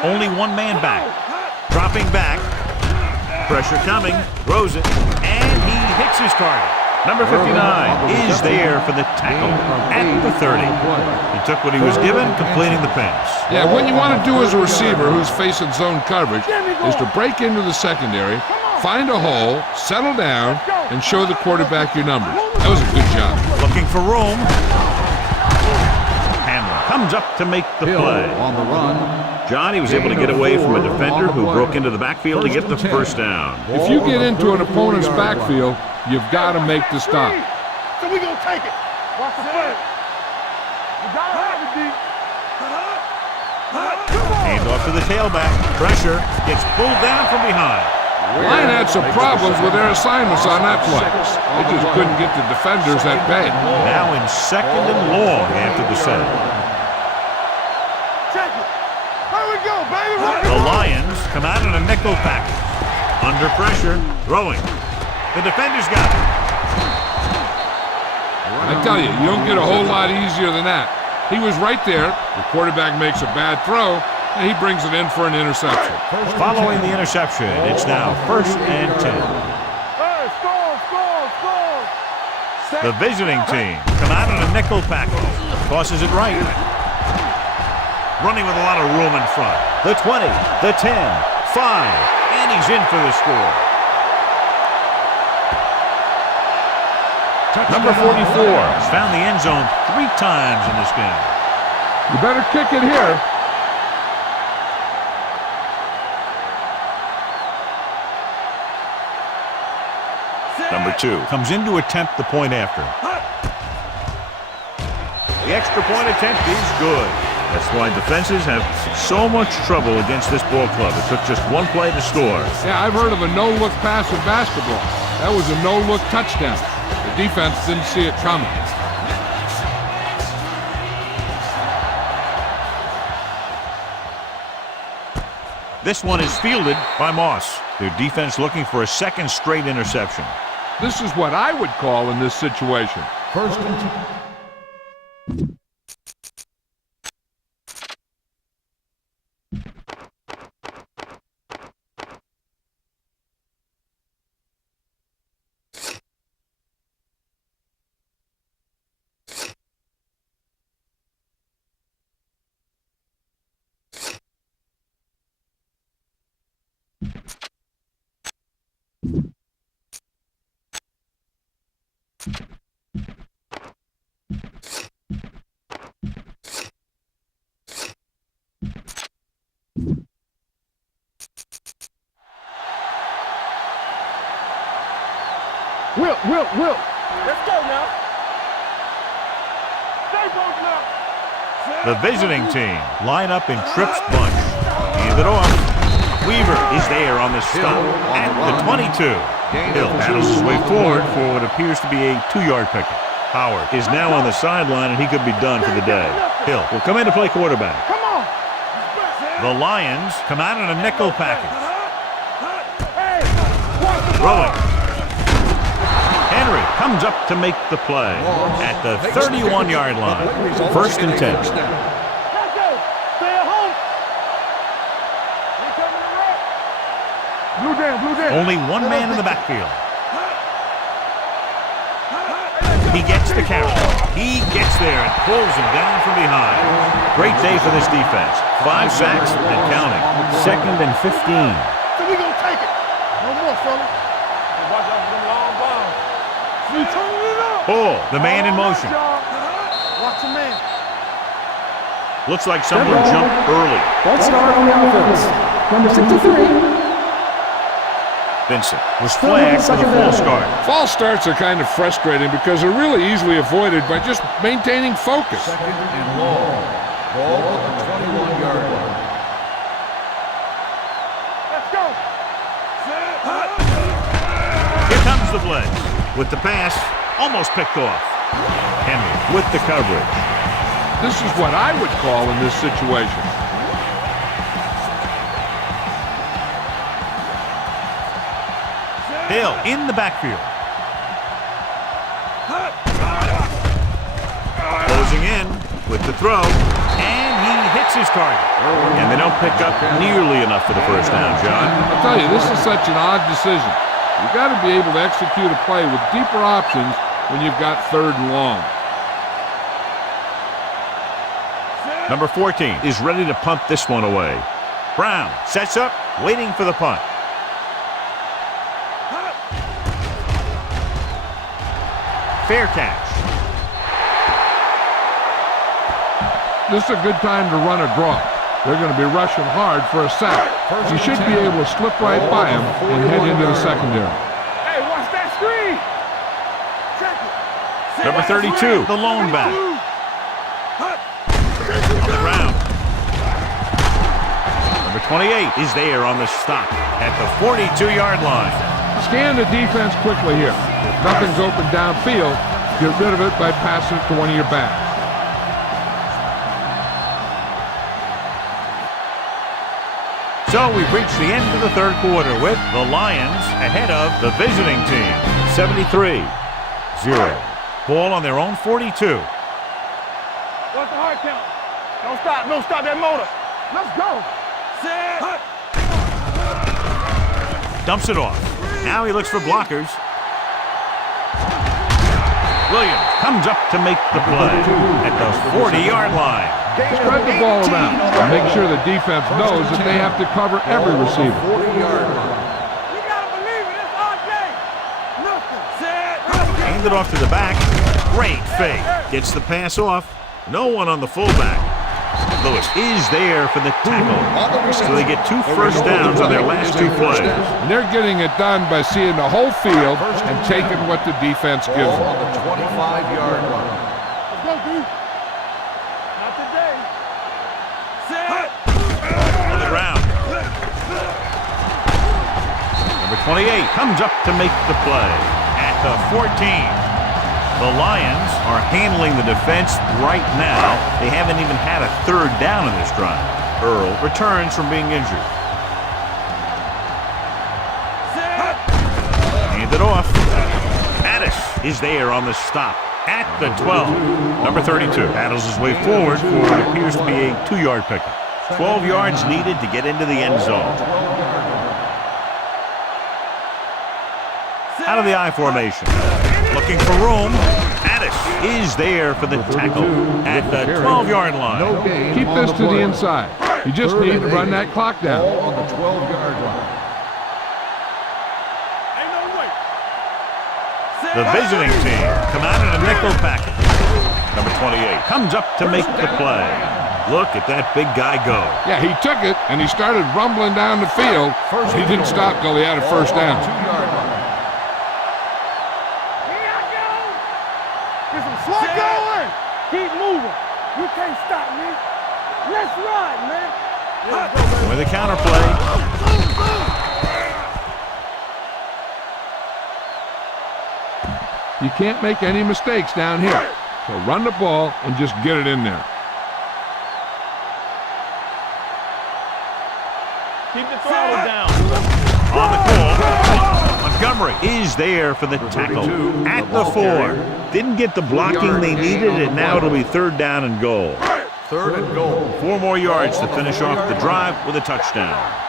Only one man back. Dropping back. Pressure coming. Throws it. And he hits his target. Number 59 is there for the tackle at the 30. He took what he was given, completing the pass. Yeah, what you want to do as a receiver who's facing zone coverage is to break into the secondary, find a hole, settle down, and show the quarterback your numbers. That was a good job. Looking for room. Hamlin comes up to make the play. On the run. John, he was able to get away from a defender who broke into the backfield to get the first down. If you get into an opponent's backfield, you've got to make the stop. So we gonna take it. Watch the foot. You gotta have it, D. Hand off to the tailback. Pressure. Gets pulled down from behind. Line had some problems with their assignments on that play. They just couldn't get the defenders at bay. Now in second and long after the set. Check it. Here we go, baby. The Lions come out in a nickel package. Under pressure. Throwing. The defender's got it. I tell you, you don't get a whole lot easier than that. He was right there. The quarterback makes a bad throw, and he brings it in for an interception. Following the interception, it's now first and 10. Hey, score. The visiting team come out in a nickel package. Tosses it right. Running with a lot of room in front. The 20, the 10, 5, and he's in for the score. Number 44 has found the end zone 3 times in this game. You better kick it here. Number 2 comes in to attempt the point after. The extra point attempt is good. That's why defenses have so much trouble against this ball club. It took just one play to score. Yeah, I've heard of a no-look pass in basketball. That was a no-look touchdown. The defense didn't see it coming. This one is fielded by Moss. Their defense looking for a second straight interception. This is what I would call in this situation. First and 10. Will. Let's go now. Stay broken up. The visiting team line up in trips bunch. Hand it off. Weaver is there on the stop at the 22. Hill paddles his way forward for what appears to be a 2-yard pickup. Howard is now on the sideline, and he could be done for the day. Hill will come in to play quarterback. Come on. The Lions come out in a nickel package. Hey, watch the Throwing. Henry comes up to make the play at the 31-yard line. First and 10. Let's go. Stay at home. We coming to rock. Blue down. Only one man in the backfield. He gets the carry. He gets there and pulls him down from behind. Great day for this defense. 5 sacks and counting. Second and 15. So we gonna take it. No more, fellas. Watch out for them long balls. We turning it up. Oh, the man in motion. Watch the man. Looks like someone jumped early. False start on the offense. Number 63. Vincent was flagged for the false start. False starts are kind of frustrating because they're really easily avoided by just maintaining focus. Second and long. Ball at the 21-yard line. Let's go. Here comes the blitz. With the pass, almost picked off. Henry with the coverage. This is what I would call in this situation. Hill in the backfield. Closing in with the throw, and he hits his target. And they don't pick up nearly enough for the first down, John. I'll tell you, this is such an odd decision. You've got to be able to execute a play with deeper options when you've got 3rd and long. Number 14 is ready to punt this one away. Brown sets up, waiting for the punt. Fair catch. This is a good time to run a draw. They're going to be rushing hard for a sack. You should be able to slip right by him and head into the secondary. Hey, watch that screen. Check it. Number 32, the lone back. On the ground. Number 28 is there on the stop at the 42-yard line. Scan the defense quickly here. If nothing's open downfield, get rid of it by passing it to one of your backs. So we've reached the end of the 3rd quarter with the Lions ahead of the visiting team. 73-0. Ball on their own 42. What's the hard count? Don't stop that motor. Let's go. Set. Dumps it off. Now he looks for blockers. Williams comes up to make the play at the 40-yard line. Spread the ball around and make sure the defense knows that they have to cover every receiver. 40-yard line. You gotta believe it. It's our game. Nothing. Set. Hand it off to the back. Great fake. Gets the pass off. No one on the fullback. Lewis is there for the tackle. So they get 2 first downs on their last 2 plays. And they're getting it done by seeing the whole field and taking what the defense gives Ball them. on the 25-yard line. Let's go, dude. Not today. Set. On the ground. Number 28 comes up to make the play at the 14. The Lions are handling the defense right now. They haven't even had a 3rd down in this drive. Earl returns from being injured. it off. Addis is there on the stop at the 12. Number 32 battles his way forward for what appears to be a 2-yard pickup. 12 yards needed to get into the end zone. Out of the I formation. Looking for room. Addis is there for the tackle at the 12-yard line. No gain. Keep this to the inside. You just need to run that clock down. Ball on the 12-yard line. Ain't no way. The visiting team come out in a nickel package. Number 28 comes up to make the play. Look at that big guy go. Yeah, he took it, and he started rumbling down the field. He didn't stop till he had a first down. 2-yard line. Here I go. Get some slow going. Keep moving. You can't stop me. Let's run, man. With a counterplay. You can't make any mistakes down here. So run the ball and just get it in there. Keep the throttle down. On the call. Montgomery is there for the tackle at the 4. Didn't get the blocking they needed, and now it'll be 3rd down and goal. 3rd and goal. 4 more yards to finish off the drive with a touchdown.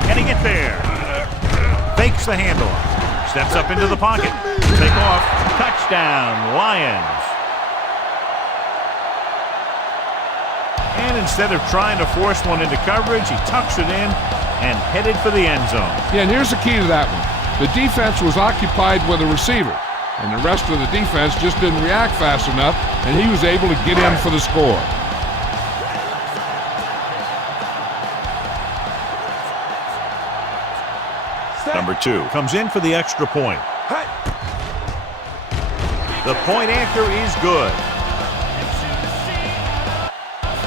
Can he get there? Fakes the handoff. Steps up into the pocket. Take off. Touchdown, Lions. And instead of trying to force one into coverage, he tucks it in and headed for the end zone. Yeah, and here's the key to that one. The defense was occupied with a receiver, and the rest of the defense just didn't react fast enough, and he was able to get in for the score. Number 2 comes in for the extra point. The point after is good.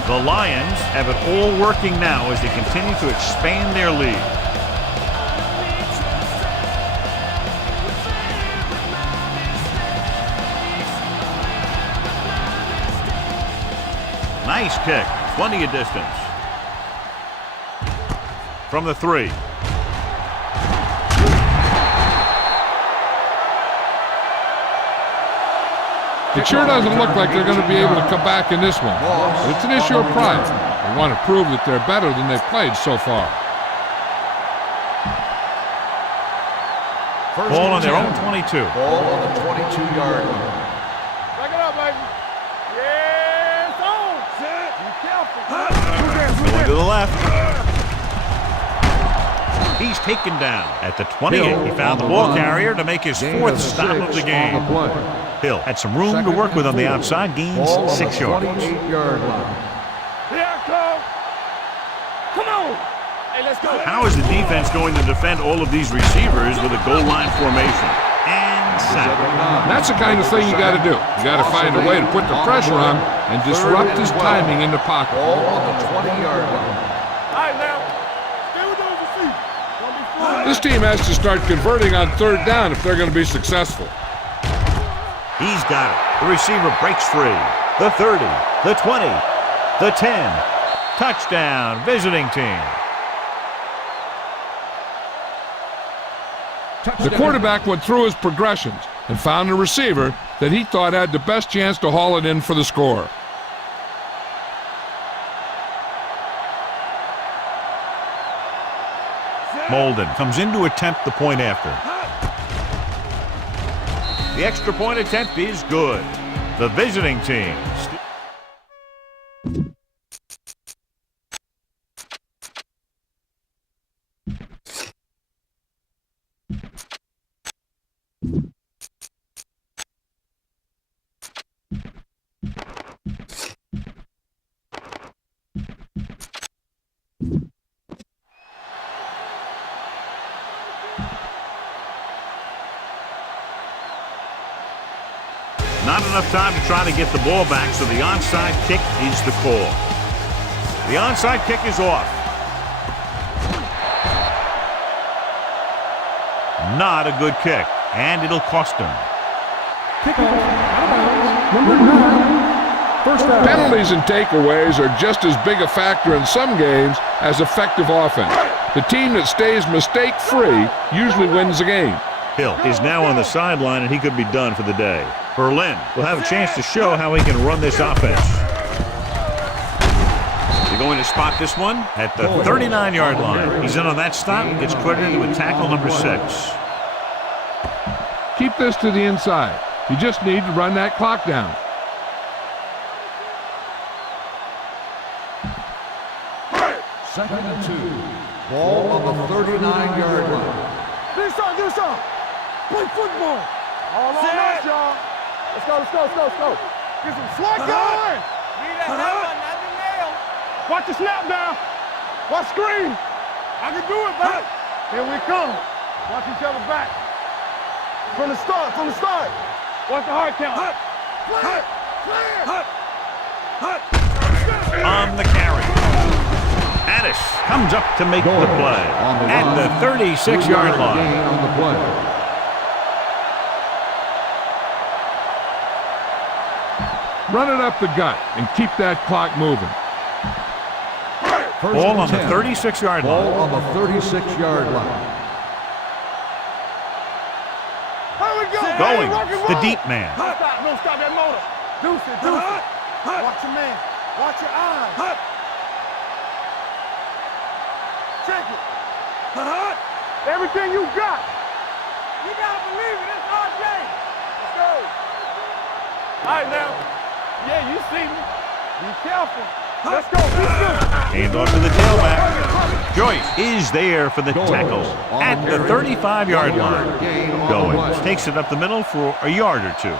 The Lions have it all working now as they continue to expand their lead. Nice kick, plenty of distance. From the 3. It sure doesn't look like they're going to be able to come back in this one. But it's an issue of pride. They want to prove that they're better than they've played so far. Ball on their own 22. Ball on the 22-yard line. Back it up, baby. Yes, on. Set. Be careful. Going to the left. He's taken down at the 28. He found the ball carrier to make his 4th stop of the game. Hill had some room to work with on the outside, gains 6 yards. 28-yard line. Here I come. Come on. Hey, let's go. How is the defense going to defend all of these receivers with a goal line formation? And sack. That's the kind of thing you got to do. You got to find a way to put the pressure on and disrupt his timing in the pocket. Ball on the 20-yard line. All right, now. Stay with those receivers. Don't be fooled. This team has to start converting on 3rd down if they're going to be successful. He's got it. The receiver breaks free. The 30, the 20, the 10. Touchdown, visiting team. The quarterback went through his progressions and found a receiver that he thought had the best chance to haul it in for the score. Molden comes in to attempt the point after. The extra point attempt is good. The visiting team. Not enough time to try to get the ball back, so the onside kick is the call. The onside kick is off. Not a good kick, and it'll cost him. Kickoff out of bounds. Number 9. First down. Penalties and takeaways are just as big a factor in some games as effective offense. The team that stays mistake-free usually wins the game. Hill is now on the sideline, and he could be done for the day. Berlin will have a chance to show how he can run this offense. They're going to spot this one at the 39-yard line. He's in on that stop, gets credited with tackle number 6. Keep this to the inside. You just need to run that clock down. Second and 2. Ball on the 39-yard line. Do something. Play football. All on us, y'all. Let's go. Get some slot going. Watch the snap down. Watch screen. I can do it, baby. Here we come. Watch each other back. From the start. Watch the hard count. Clear. On the carry. Addis comes up to make the play at the 36-yard line. On the play. Run it up the gut and keep that clock moving. Ball on the 36-yard line. Ball on the 36-yard line. Here we go. Going, Rock and the roll. deep man. Don't stop that motor. Deuce it. Watch your man. Watch your eyes. Check it. Everything you got. You gotta believe it. It's our game. Let's go. All right, now. Yeah, you see me. Be careful. Let's go. Hand off to the tailback. Joyce is there for the tackle at the 35-yard line. Going, takes it up the middle for a yard or 2.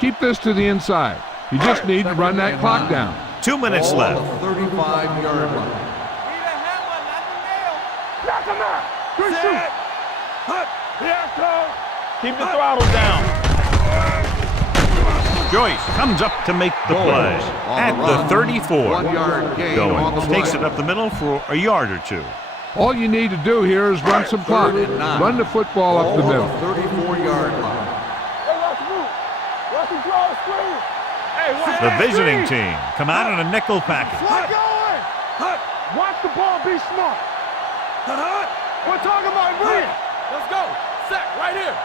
Keep this to the inside. You just need to run that clock down. 2 minutes left. 35-yard line. Knock him out. Good shoot. Here comes. Keep the throttle down. Joyce comes up to make the play at the 34. 1 yard gain Going, on the takes play. it up the middle for a yard or 2. All you need to do here is run some clock. Run the football up the Ball middle. on the 34-yard line. Hey, watch the move. Watch him draw a screen. Hey, watch The that visiting screen. team come out in a nickel package. Slide going. Watch the ball. Be smart. We're talking about bring it. Let's go. Set right here.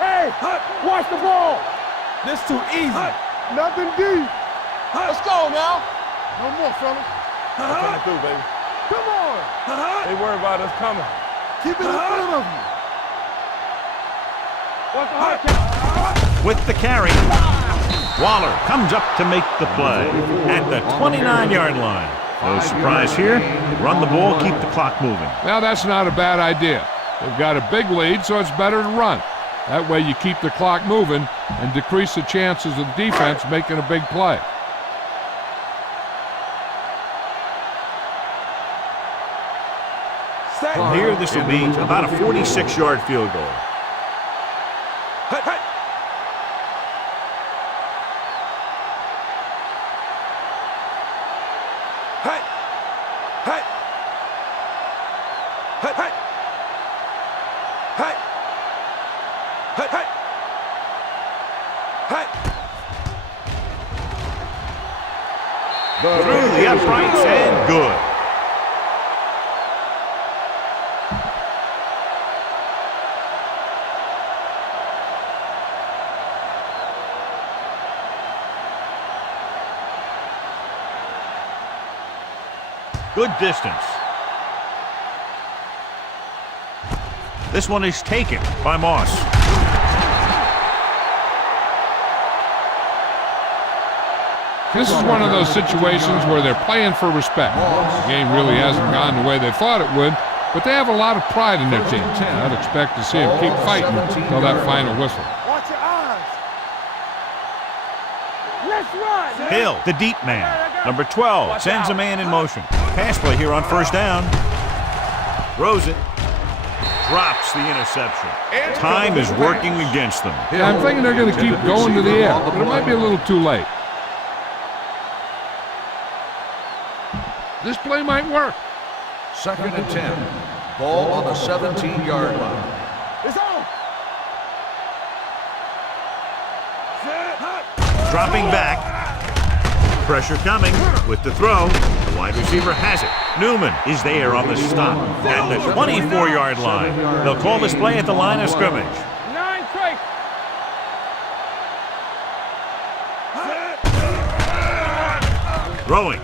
Hey, watch the ball. This too easy. Nothing deep. Let's go now. No more, fellas. Coming through, baby. Come on. They worry about us coming. Keep it in front of you. Watch the hard count. With the carry, Waller comes up to make the play at the 29-yard line. No surprise here. Run the ball, keep the clock moving. Now that's not a bad idea. They've got a big lead, so it's better to run. That way you keep the clock moving and decrease the chances of the defense making a big play. From here, this will be about a 46-yard field goal. Through the uprights and good. Good distance. This one is taken by Moss. This is one of those situations where they're playing for respect. The game really hasn't gone the way they thought it would, but they have a lot of pride in their team. I'd expect to see them keep fighting until that final whistle. Watch your eyes. Let's run. Hill, the deep man. Number 12 sends a man in motion. Pass play here on first down. Throws it. Drops the interception. Time is working against them. Yeah, I'm thinking they're going to keep going to the air, but it might be a little too late. This play might work. 2nd and 10. Ball on the 17-yard line. It's on. Dropping back. Pressure coming with the throw. The wide receiver has it. Newman is there on the stop at the 24-yard line. They'll call this play at the line of scrimmage. 9 straight. Throwing.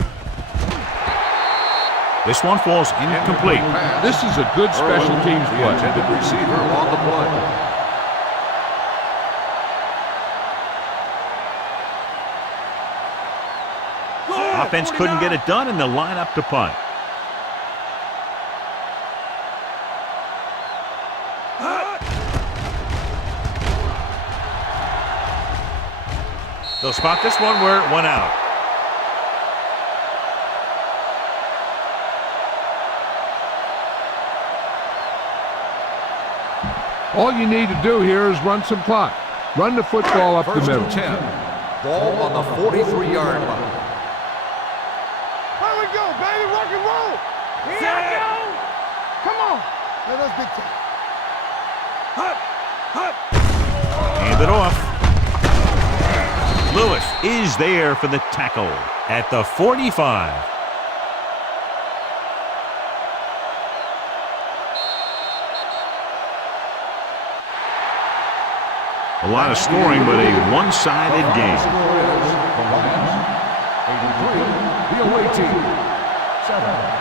This one falls incomplete. This is a good special teams The play. intended receiver on the play. Offense couldn't get it done, and they'll line up to punt. They'll spot this one where it went out. All you need to do here is run some clock. Run the football up the 1st middle. and 10. Ball on the 43-yard line. Here we go, baby. Rock and roll. Come on. That's big time. Hand it off. Lewis is there for the tackle at the 45. A lot of scoring, but a one-sided game. Score is the Lions 83, the away team 7.